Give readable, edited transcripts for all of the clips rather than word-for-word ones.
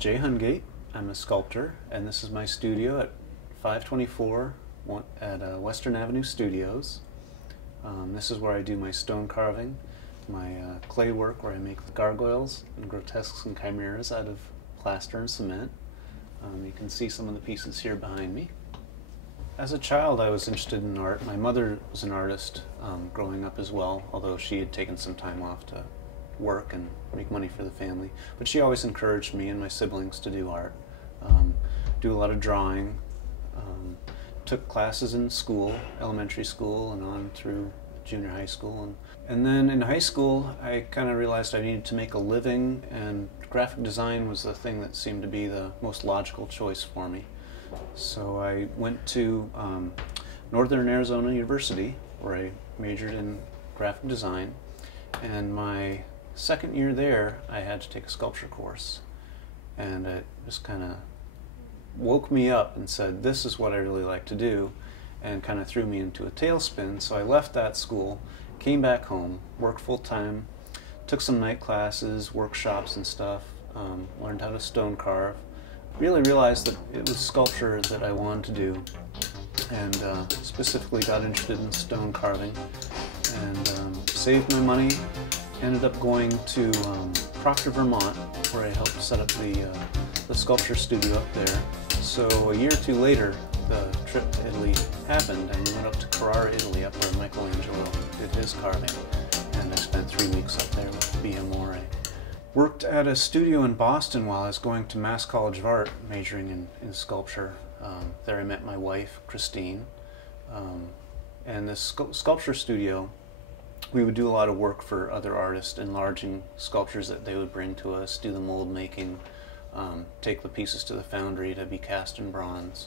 Jay Hungate. I'm a sculptor, and this is my studio at 524 at Western Avenue Studios. This is where I do my stone carving, my clay work where I make the gargoyles and grotesques and chimeras out of plaster and cement. You can see some of the pieces here behind me. As a child, I was interested in art. My mother was an artist growing up as well, although she had taken some time off to work and make money for the family. But she always encouraged me and my siblings to do art, do a lot of drawing, took classes in school, elementary school and on through junior high school. And then in high school, I kind of realized I needed to make a living, and graphic design was the thing that seemed to be the most logical choice for me. So I went to Northern Arizona University, where I majored in graphic design, and my second year there I had to take a sculpture course, and it just kind of woke me up and said, this is what I really like to do, and kind of threw me into a tailspin. So I left that school, came back home, worked full-time, took some night classes, workshops and stuff, learned how to stone carve, really realized that it was sculpture that I wanted to do, and specifically got interested in stone carving, and saved my money, ended up going to Proctor, Vermont, where I helped set up the sculpture studio up there. So a year or two later, the trip to Italy happened, and we went up to Carrara, Italy, up where Michelangelo did his carving, and I spent 3 weeks up there with Via More. Worked at a studio in Boston while I was going to Mass College of Art, majoring in sculpture. There I met my wife, Christine, and this sculpture studio, we would do a lot of work for other artists, enlarging sculptures that they would bring to us, do the mold making, take the pieces to the foundry to be cast in bronze.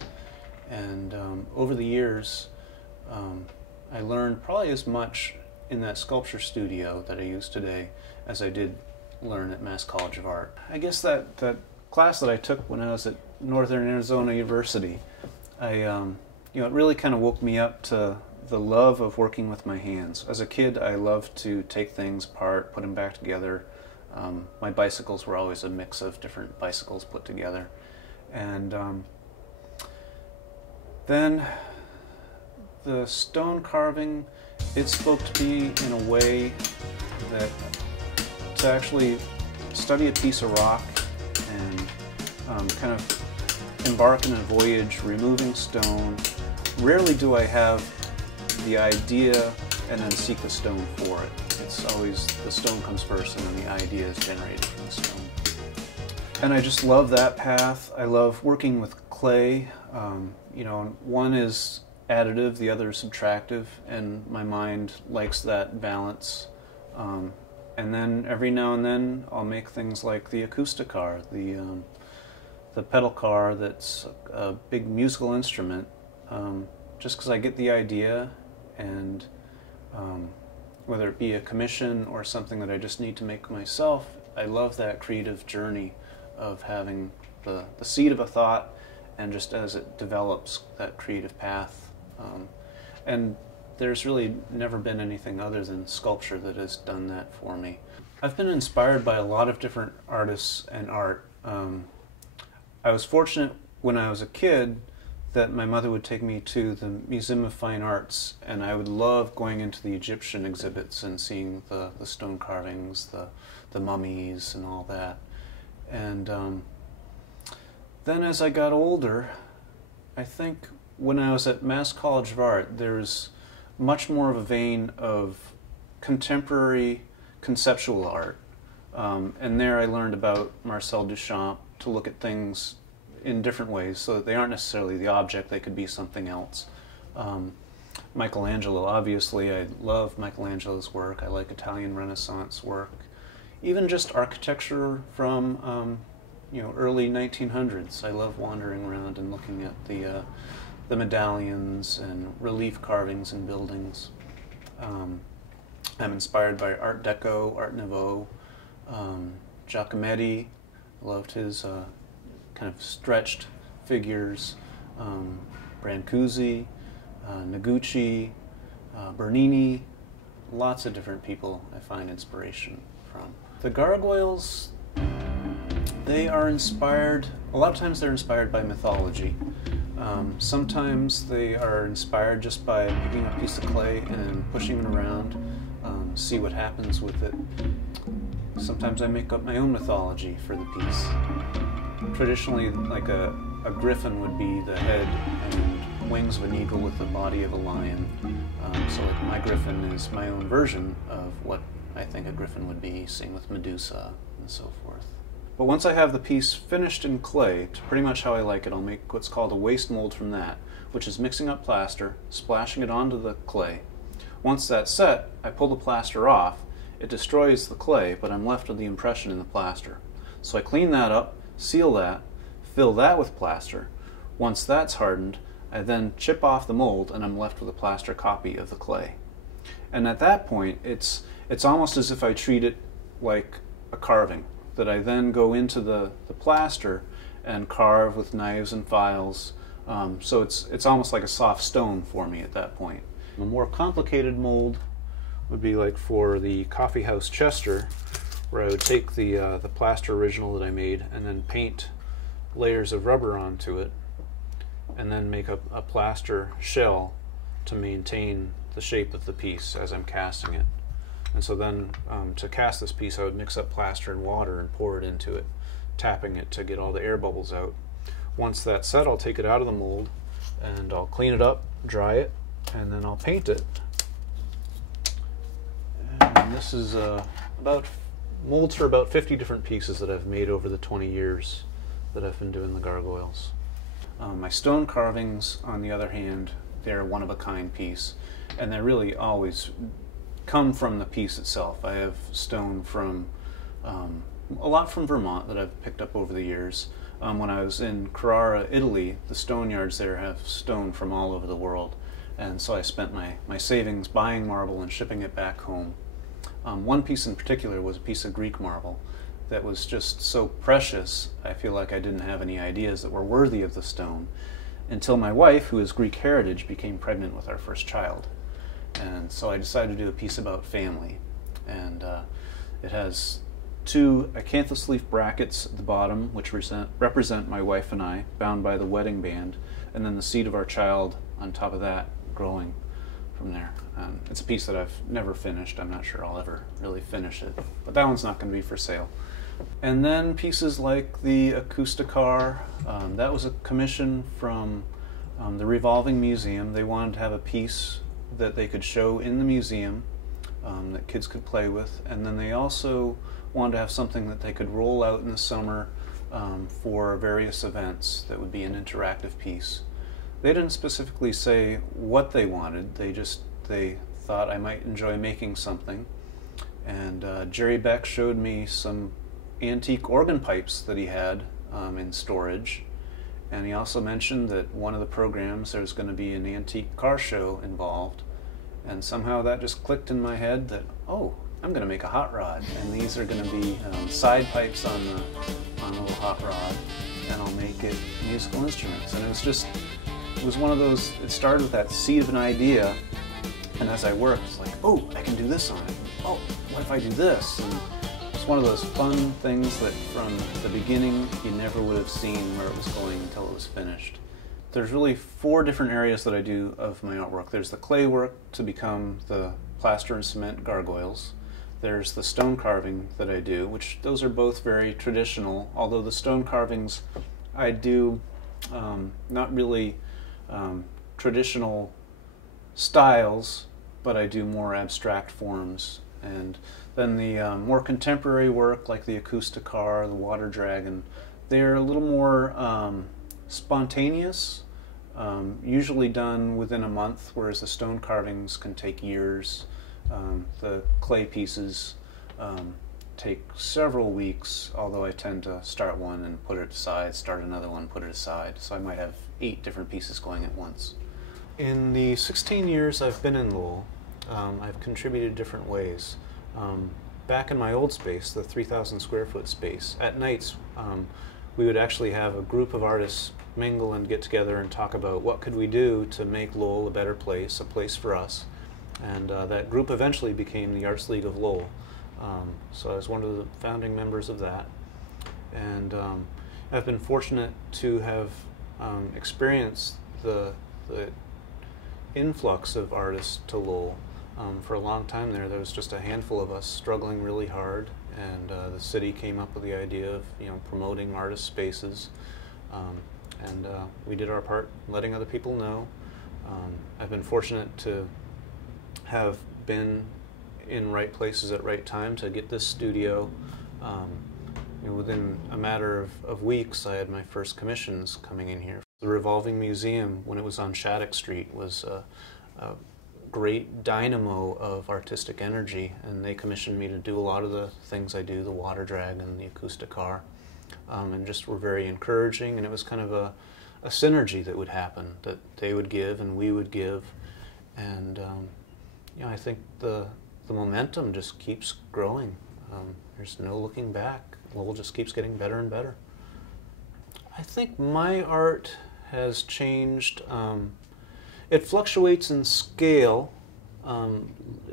And over the years, I learned probably as much in that sculpture studio that I use today as I did learn at Mass College of Art. I guess that class that I took when I was at Northern Arizona University, it really kind of woke me up to the love of working with my hands. As a kid, I loved to take things apart, put them back together. My bicycles were always a mix of different bicycles put together. And then the stone carving, it spoke to me in a way that to actually study a piece of rock and kind of embark on a voyage, removing stone. Rarely do I have the idea and then seek the stone for it. It's always the stone comes first and then the idea is generated from the stone. And I just love that path. I love working with clay. One is additive, the other is subtractive, and my mind likes that balance. And then every now and then I'll make things like the acoustic car, the pedal car that's a big musical instrument, just because I get the idea, and whether it be a commission or something that I just need to make myself, I love that creative journey of having the seed of a thought, and just as it develops, that creative path. And there's really never been anything other than sculpture that has done that for me. I've been inspired by a lot of different artists and art. I was fortunate when I was a kid that my mother would take me to the Museum of Fine Arts, and I would love going into the Egyptian exhibits and seeing the stone carvings, the mummies and all that. And then as I got older, I think when I was at Mass College of Art, there's much more of a vein of contemporary conceptual art. And there I learned about Marcel Duchamp, to look at things in different ways so that they aren't necessarily the object, they could be something else. Michelangelo, obviously, I love Michelangelo's work. I like Italian Renaissance work. Even just architecture from early 1900s. I love wandering around and looking at the medallions and relief carvings in buildings. I'm inspired by Art Deco, Art Nouveau, Giacometti. Loved his kind of stretched figures, Brancusi, Noguchi, Bernini, lots of different people I find inspiration from. The gargoyles, They are inspired, a lot of times they're inspired by mythology. Sometimes they are inspired just by picking a piece of clay and pushing it around, see what happens with it. Sometimes I make up my own mythology for the piece. Traditionally, like a griffin would be the head and wings of an eagle with the body of a lion. So like my griffin is my own version of what I think a griffin would be, same with Medusa and so forth. But once I have the piece finished in clay, to pretty much how I like it, I'll make what's called a waste mold from that, which is mixing up plaster, splashing it onto the clay. Once that's set, I pull the plaster off. It destroys the clay, but I'm left with the impression in the plaster. So I clean that up, seal that, fill that with plaster. Once that's hardened, I then chip off the mold and I'm left with a plaster copy of the clay. And at that point, it's almost as if I treat it like a carving, that I then go into the plaster and carve with knives and files. So it's almost like a soft stone for me at that point. A more complicated mold would be like for the coffee house Chester, where I would take the plaster original that I made and then paint layers of rubber onto it and then make a plaster shell to maintain the shape of the piece as I'm casting it. And so then to cast this piece I would mix up plaster and water and pour it into it, tapping it to get all the air bubbles out. Once that's set, I'll take it out of the mold and I'll clean it up, dry it, and then I'll paint it. And this is about molds for about 50 different pieces that I've made over the 20 years that I've been doing the gargoyles. My stone carvings, on the other hand, they're one-of-a-kind piece, and they really always come from the piece itself. I have stone from a lot from Vermont that I've picked up over the years. When I was in Carrara, Italy, the stone yards there have stone from all over the world, and so I spent my savings buying marble and shipping it back home. One piece in particular was a piece of Greek marble that was just so precious, I feel like I didn't have any ideas that were worthy of the stone until my wife, who is Greek heritage, became pregnant with our first child. And so I decided to do a piece about family. And it has two acanthus leaf brackets at the bottom, which represent my wife and I, bound by the wedding band, and then the seed of our child on top of that, growing from there. It's a piece that I've never finished. I'm not sure I'll ever really finish it, but that one's not going to be for sale. And then pieces like the Acousticar, that was a commission from the Revolving Museum. They wanted to have a piece that they could show in the museum that kids could play with, and then they also wanted to have something that they could roll out in the summer for various events that would be an interactive piece. They didn't specifically say what they wanted, they thought I might enjoy making something. And Jerry Beck showed me some antique organ pipes that he had in storage. And he also mentioned that one of the programs there's going to be an antique car show involved. And somehow that just clicked in my head that, oh, I'm going to make a hot rod. And these are going to be side pipes on a little hot rod. And I'll make it musical instruments. And it was one of those, it started with that seed of an idea. And as I worked, it's like, oh, I can do this on it. Oh, what if I do this? And it's one of those fun things that from the beginning you never would have seen where it was going until it was finished. There's really 4 different areas that I do of my artwork. There's the clay work to become the plaster and cement gargoyles. There's the stone carving that I do, which those are both very traditional, although the stone carvings I do not really traditional styles, but I do more abstract forms. And then the more contemporary work, like the Acousticar, the Water Dragon, they're a little more spontaneous, usually done within a month, whereas the stone carvings can take years. The clay pieces take several weeks, although I tend to start one and put it aside, start another one, put it aside. So I might have 8 different pieces going at once. In the 16 years I've been in Lowell, I've contributed different ways. Back in my old space, the 3,000 square foot space, at nights we would actually have a group of artists mingle and get together and talk about what could we do to make Lowell a better place, a place for us. And that group eventually became the Arts League of Lowell. So I was one of the founding members of that. And I've been fortunate to have experienced the influx of artists to Lowell. For a long time there was just a handful of us struggling really hard, and the city came up with the idea of promoting artist spaces, and we did our part letting other people know. I've been fortunate to have been in right places at right time to get this studio. Within a matter of weeks, I had my first commissions coming in here. The revolving museum, when it was on Shattuck Street, was a great dynamo of artistic energy, and they commissioned me to do a lot of the things I do, the water drag and the acoustic car, and just were very encouraging, and it was kind of a synergy that would happen, that they would give and we would give, and I think the momentum just keeps growing. There's no looking back. Lowell just keeps getting better and better. I think my art has changed. It fluctuates in scale.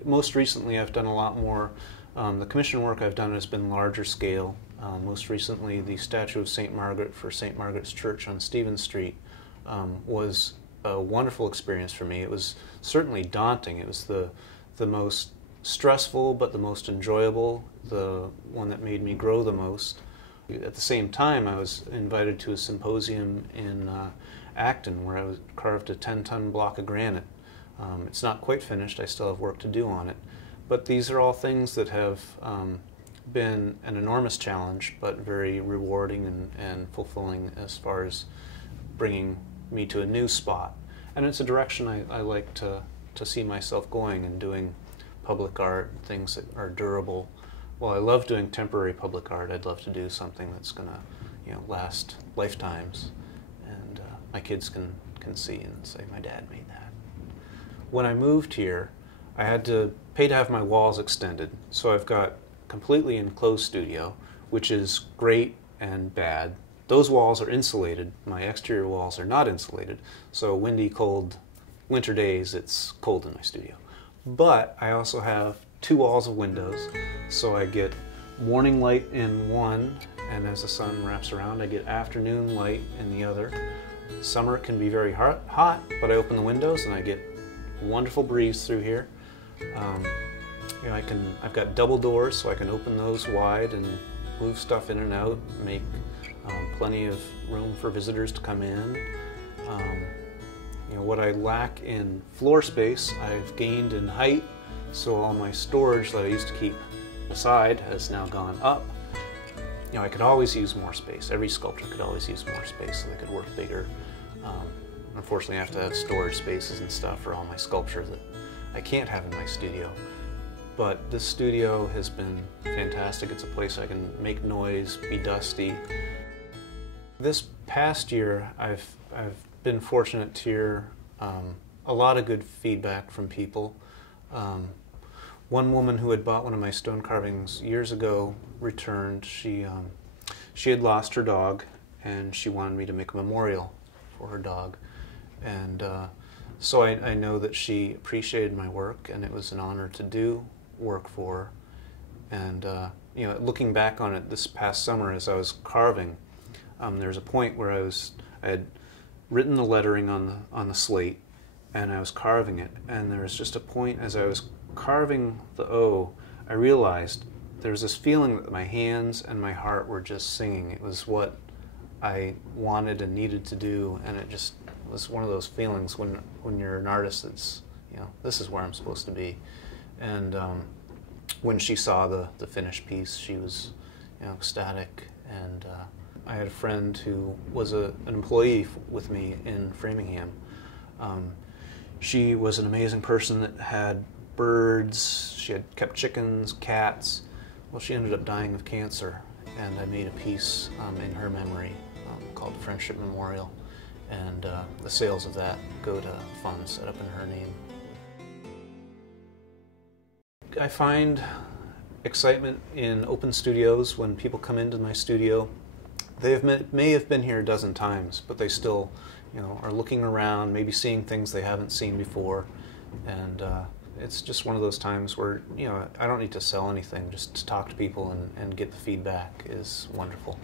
Most recently I've done a lot more. The commission work I've done has been larger scale. Most recently the statue of St. Margaret for St. Margaret's Church on Stevens Street was a wonderful experience for me. It was certainly daunting. It was the most stressful but the most enjoyable, the one that made me grow the most. At the same time, I was invited to a symposium in Acton where I carved a 10-ton block of granite. It's not quite finished. I still have work to do on it. But these are all things that have been an enormous challenge, but very rewarding and fulfilling as far as bringing me to a new spot. And it's a direction I like to see myself going and doing public art, things that are durable. While I love doing temporary public art, I'd love to do something that's going to last lifetimes, and my kids can see and say, my dad made that. When I moved here, I had to pay to have my walls extended, so I've got completely enclosed studio, which is great and bad. Those walls are insulated. My exterior walls are not insulated, so windy, cold winter days it's cold in my studio. But I also have 2 walls of windows, so I get morning light in one, and as the sun wraps around I get afternoon light in the other. Summer it can be very hot, but I open the windows and I get a wonderful breeze through here. I've got double doors, so I can open those wide and move stuff in and out, make plenty of room for visitors to come in. What I lack in floor space, I've gained in height, so all my storage that I used to keep aside has now gone up. I could always use more space. Every sculptor could always use more space so they could work bigger. Unfortunately, I have to have storage spaces and stuff for all my sculpture that I can't have in my studio. But this studio has been fantastic. It's a place I can make noise, be dusty. This past year, I've been fortunate to hear a lot of good feedback from people. One woman who had bought one of my stone carvings years ago returned. She had lost her dog, and she wanted me to make a memorial for her dog. And so I know that she appreciated my work, and it was an honor to do work for her. And looking back on it this past summer as I was carving, there was a point where I had written the lettering on the slate, and I was carving it, and there was just a point as I was carving the O, I realized there was this feeling that my hands and my heart were just singing. It was what I wanted and needed to do, and it just was one of those feelings when you're an artist that's, this is where I'm supposed to be. And when she saw the finished piece, she was ecstatic. And I had a friend who was an employee with me in Framingham. She was an amazing person that had birds, she had kept chickens, cats. Well, she ended up dying of cancer, and I made a piece in her memory called Friendship Memorial, and the sales of that go to funds set up in her name. I find excitement in open studios when people come into my studio. They may have been here a dozen times, but they still are looking around, maybe seeing things they haven't seen before, and it's just one of those times where I don't need to sell anything, just to talk to people and get the feedback is wonderful.